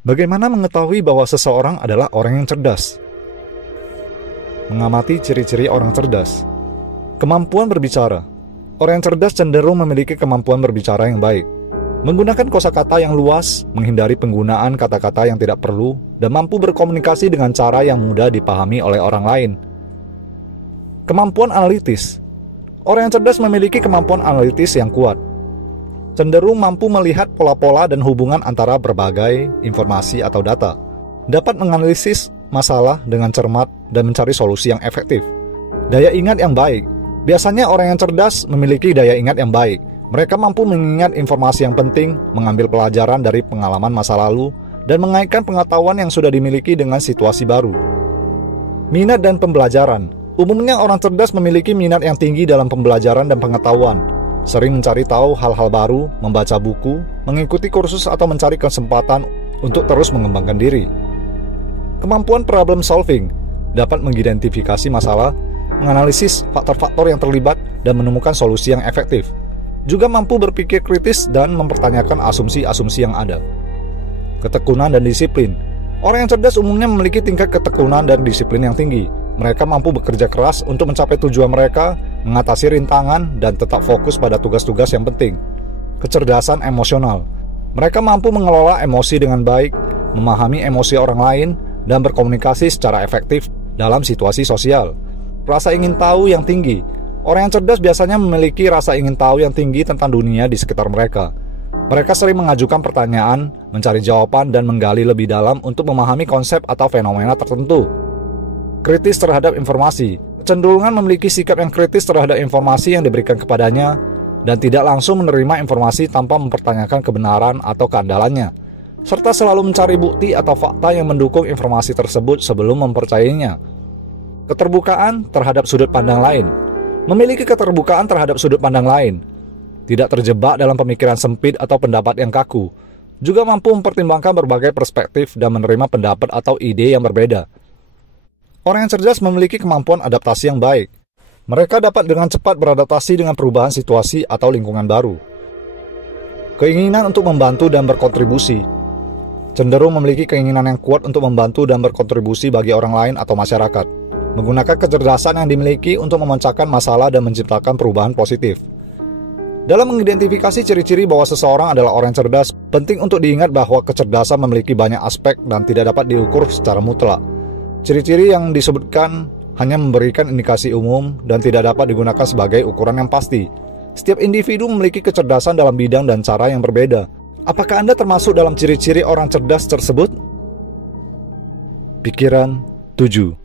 Bagaimana mengetahui bahwa seseorang adalah orang yang cerdas? Mengamati ciri-ciri orang cerdas. Kemampuan berbicara. Orang yang cerdas cenderung memiliki kemampuan berbicara yang baik. Menggunakan kosakata yang luas, menghindari penggunaan kata-kata yang tidak perlu, dan mampu berkomunikasi dengan cara yang mudah dipahami oleh orang lain. Kemampuan analitis. Orang yang cerdas memiliki kemampuan analitis yang kuat. Cenderung mampu melihat pola-pola dan hubungan antara berbagai informasi atau data. Dapat menganalisis masalah dengan cermat dan mencari solusi yang efektif. Daya ingat yang baik. Biasanya orang yang cerdas memiliki daya ingat yang baik. Mereka mampu mengingat informasi yang penting, mengambil pelajaran dari pengalaman masa lalu, dan mengaitkan pengetahuan yang sudah dimiliki dengan situasi baru. Minat dan pembelajaran. Umumnya orang cerdas memiliki minat yang tinggi dalam pembelajaran dan pengetahuan. Sering mencari tahu hal-hal baru, membaca buku, mengikuti kursus atau mencari kesempatan untuk terus mengembangkan diri. Kemampuan problem solving. Dapat mengidentifikasi masalah, menganalisis faktor-faktor yang terlibat, dan menemukan solusi yang efektif. Juga mampu berpikir kritis dan mempertanyakan asumsi-asumsi yang ada. Ketekunan dan disiplin. Orang yang cerdas umumnya memiliki tingkat ketekunan dan disiplin yang tinggi. Mereka mampu bekerja keras untuk mencapai tujuan mereka, mengatasi rintangan, dan tetap fokus pada tugas-tugas yang penting. Kecerdasan emosional. Mereka mampu mengelola emosi dengan baik, memahami emosi orang lain, dan berkomunikasi secara efektif dalam situasi sosial. Rasa ingin tahu yang tinggi. Orang yang cerdas biasanya memiliki rasa ingin tahu yang tinggi tentang dunia di sekitar mereka. Mereka sering mengajukan pertanyaan, mencari jawaban, dan menggali lebih dalam untuk memahami konsep atau fenomena tertentu. Kritis terhadap informasi. Kecenderungan memiliki sikap yang kritis terhadap informasi yang diberikan kepadanya dan tidak langsung menerima informasi tanpa mempertanyakan kebenaran atau keandalannya, serta selalu mencari bukti atau fakta yang mendukung informasi tersebut sebelum mempercayainya. Keterbukaan terhadap sudut pandang lain. Memiliki keterbukaan terhadap sudut pandang lain. Tidak terjebak dalam pemikiran sempit atau pendapat yang kaku. Juga mampu mempertimbangkan berbagai perspektif dan menerima pendapat atau ide yang berbeda. Orang yang cerdas memiliki kemampuan adaptasi yang baik. Mereka dapat dengan cepat beradaptasi dengan perubahan situasi atau lingkungan baru. Keinginan untuk membantu dan berkontribusi. Cenderung memiliki keinginan yang kuat untuk membantu dan berkontribusi bagi orang lain atau masyarakat. Menggunakan kecerdasan yang dimiliki untuk memecahkan masalah dan menciptakan perubahan positif. Dalam mengidentifikasi ciri-ciri bahwa seseorang adalah orang yang cerdas, penting untuk diingat bahwa kecerdasan memiliki banyak aspek dan tidak dapat diukur secara mutlak. Ciri-ciri yang disebutkan hanya memberikan indikasi umum dan tidak dapat digunakan sebagai ukuran yang pasti. Setiap individu memiliki kecerdasan dalam bidang dan cara yang berbeda. Apakah Anda termasuk dalam ciri-ciri orang cerdas tersebut? Pikiran 7.